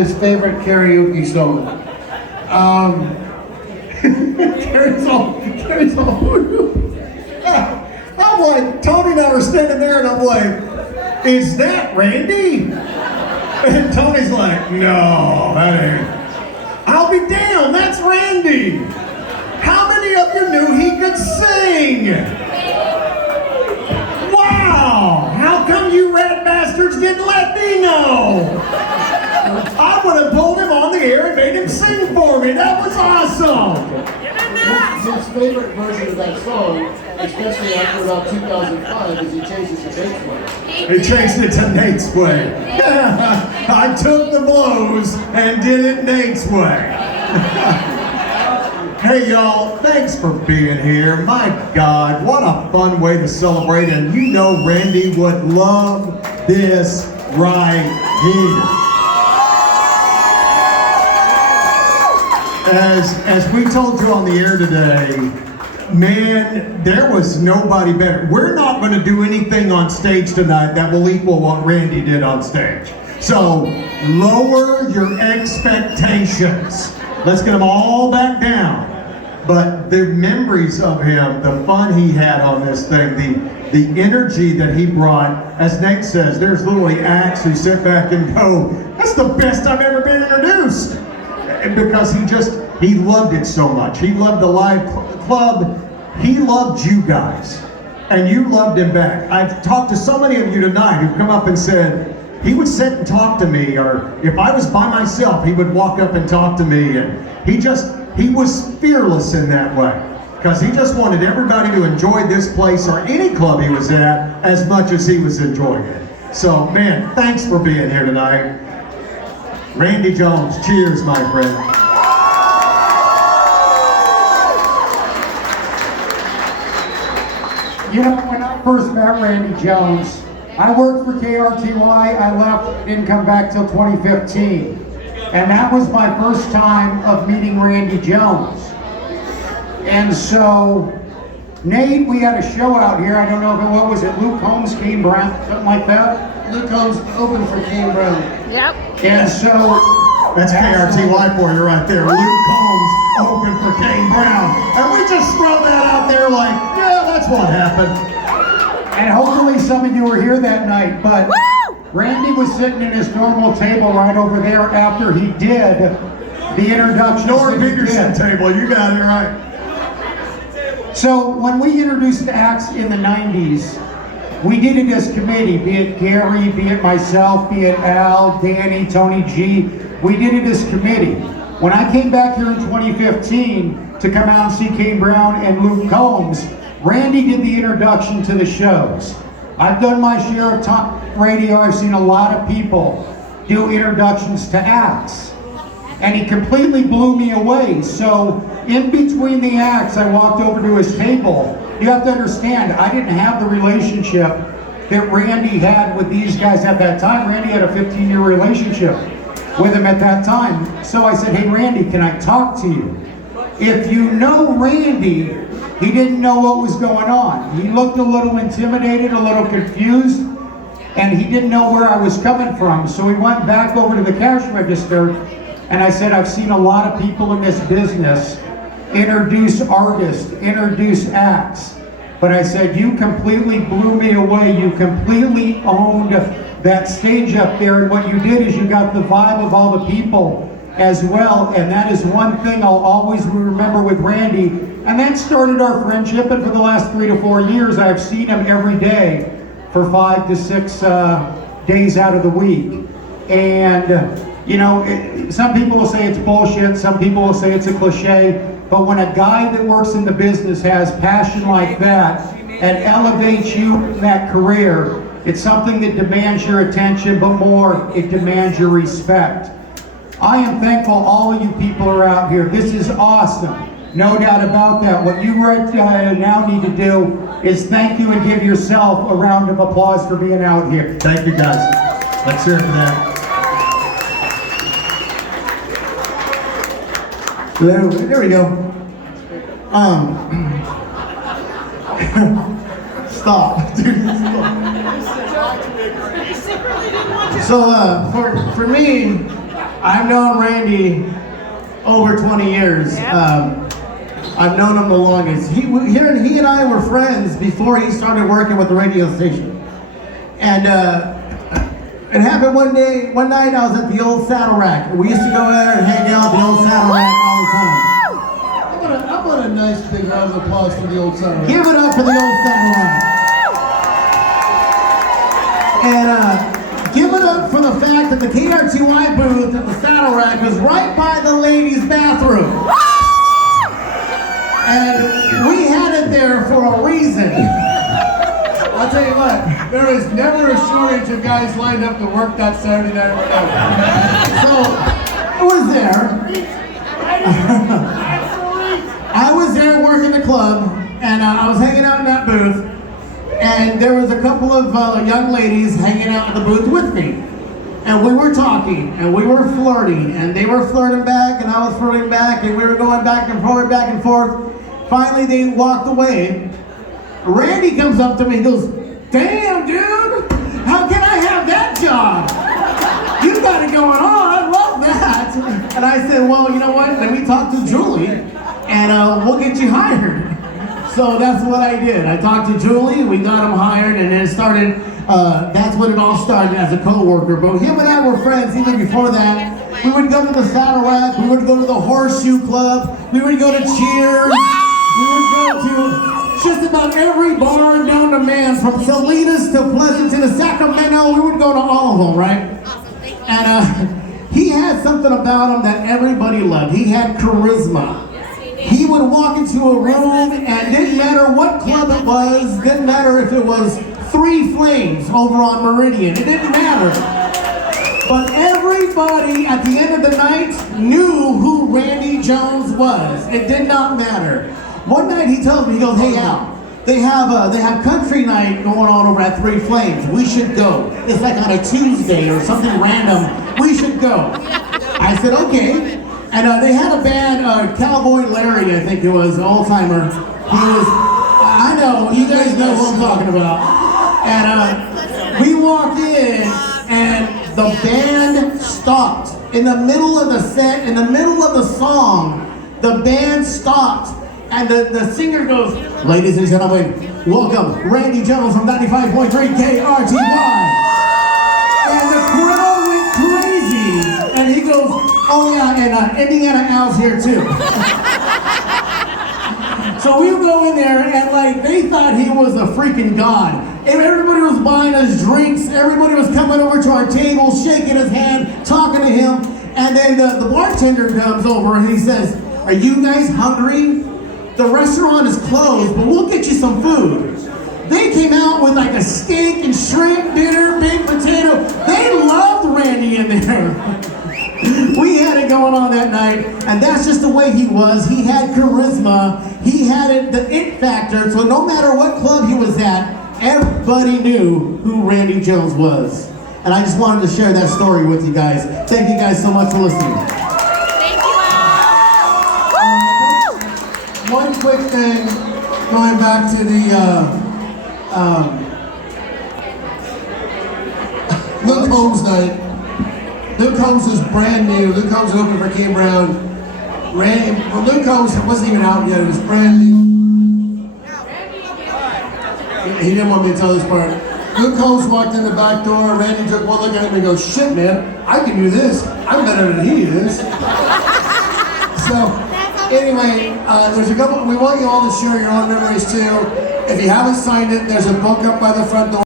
His favorite karaoke song. Carries all voodoo. I'm like, Tony and I were standing there and I'm like, is that Randy? And Tony's like, no, that ain't. I'll be damned, that's Randy. How many of you knew he could sing? Wow, how come you rat bastards didn't let me know? I would have pulled him on the air and made him sing for me. That was awesome. His favorite version of that song, especially after about 2005, is he changed it to Nate's Way. He changed it to Nate's Way. I took the blows and did it Nate's way. Hey y'all, thanks for being here. My God, what a fun way to celebrate, and you know Randy would love this right here. As we told you on the air today, man, there was nobody better. We're not going to do anything on stage tonight that will equal what Randy did on stage. So lower your expectations. Let's get them all back down. But the memories of him, the fun he had on this thing, the energy that he brought, as Nate says, there's literally acts who sit back and go, that's the best I've ever been introduced. Because he loved it so much. He loved the live club. He loved you guys. And you loved him back. I've talked to so many of you tonight who've come up and said, he would sit and talk to me, or if I was by myself, he would walk up and talk to me. And he was fearless in that way. Because he just wanted everybody to enjoy this place or any club he was at as much as he was enjoying it. So, man, thanks for being here tonight. Randy Jones, cheers, my friend. You know, when I first met Randy Jones, I worked for KRTY, I left, didn't come back till 2015. And that was my first time of meeting Randy Jones. And so, Nate, we had a show out here, I don't know if what was it, Luke Combs, Kane Brown, something like that? Luke Combs opened for Kane Brown. Yep. And so, that's KRTY for you right there. Luke Combs open for Kane Brown. And we just throw that out there like, yeah, that's what happened. and hopefully some of you were here that night, but Randy was sitting in his normal table right over there after he did the introduction. Norm Peterson table, you got it right. So when we introduced acts in the 90s, we did it as committee, be it Gary, be it myself, be it Al, Danny, Tony G. We did it as committee. When I came back here in 2015 to come out and see Kane Brown and Luke Combs, Randy did the introduction to the shows. I've done my share of talk radio. I've seen a lot of people do introductions to acts. And he completely blew me away. So in between the acts, I walked over to his table. You have to understand, I didn't have the relationship that Randy had with these guys at that time. Randy had a 15-year relationship with him at that time. So I said, hey Randy, can I talk to you? If you know Randy, he didn't know what was going on. He looked a little intimidated, a little confused, and he didn't know where I was coming from. So we went back over to the cash register, and I said, I've seen a lot of people in this business introduce artists, introduce acts. But I said, you completely blew me away. You completely owned that stage up there. And what you did is you got the vibe of all the people as well. And that is one thing I'll always remember with Randy. And that started our friendship. And for the last 3 to 4 years, I've seen him every day for 5 to 6 days out of the week. And you know, some people will say it's bullshit, some people will say it's a cliche, but when a guy that works in the business has passion like that and elevates you in that career, it's something that demands your attention, but more, it demands your respect. I am thankful all of you people are out here. This is awesome. No doubt about that. What you right now need to do is thank you and give yourself a round of applause for being out here. Thank you guys. Let's hear it for that. Hello, there we go. Stop, dude, stop. So, for me, I've known Randy over 20 years. I've known him the longest. He and I were friends before he started working with the radio station. And it happened one night I was at the old Saddle Rack. We used to go there and hang out at the old Saddle Rack all the time. How about a nice big round of applause for the old Saddle Rack? Give it up for the old Saddle Rack. And give it up for the fact that the KRTY booth at the Saddle Rack was right by the ladies' bathroom. And we had it there for a reason. I'll tell you what, there is never a shortage of guys lined up to work that Saturday night or whatever. So I was there. I was there working the club, and I was hanging out in that booth, and there was a couple of young ladies hanging out in the booth with me. And we were talking, and we were flirting, and they were flirting back, and I was flirting back, and we were going back and forth. Finally, they walked away. Randy comes up to me and goes, "Damn, dude, how can I have that job? You got it going on, I love that." And I said, "Well, you know what, let me talk to Julie, and we'll get you hired." So that's what I did. I talked to Julie, we got him hired, and then it started, that's when it all started as a co-worker. But him and I were friends even before that. We would go to the Saddle Rack, we would go to the Horseshoe Club, we would go to Cheers, we would go to just about every bar known to man, from Salinas to Pleasanton to Sacramento. We would go to all of them, right? And he had something about him that everybody loved. He had charisma. He would walk into a room, and didn't matter what club it was, didn't matter if it was Three Flames over on Meridian, it didn't matter. But everybody at the end of the night knew who Randy Jones was. It did not matter. One night he told me, he goes, "Hey Al, they have country night going on over at Three Flames. We should go. It's like on a Tuesday or something random. We should go." I said, "Okay." And they had a band, Cowboy Larry, I think it was, an old timer. He was, I know, you guys know who I'm talking about. And we walked in, and the band stopped. In the middle of the set, in the middle of the song, the band stopped. And the singer goes, "Ladies and gentlemen, welcome Randy Jones from 95.3 KRTY." And the crowd went crazy. And he goes, "Oh yeah, and Indiana Al's here too." So we would go in there, and like, they thought he was a freaking god. And everybody was buying us drinks. Everybody was coming over to our table, shaking his hand, talking to him. And then the bartender comes over and he says, "Are you guys hungry? The restaurant is closed, but we'll get you some food." They came out with like a steak and shrimp dinner, baked potato. They loved Randy in there. We had it going on that night, and that's just the way he was. He had charisma. He had the it factor, so no matter what club he was at, everybody knew who Randy Jones was. And I just wanted to share that story with you guys. Thank you guys so much for listening. One quick thing, going back to the Luke Holmes night. Luke Holmes was brand new. Luke Holmes opened for Kane Brown. Luke Holmes wasn't even out yet. It was brand new. He didn't want me to tell this part. Luke Holmes walked in the back door. Randy took one look at him and goes, "Shit, man, I can do this. I'm better than he is." So. Anyway, there's a couple, we want you all to share your own memories too. If you haven't signed it, there's a book up by the front door.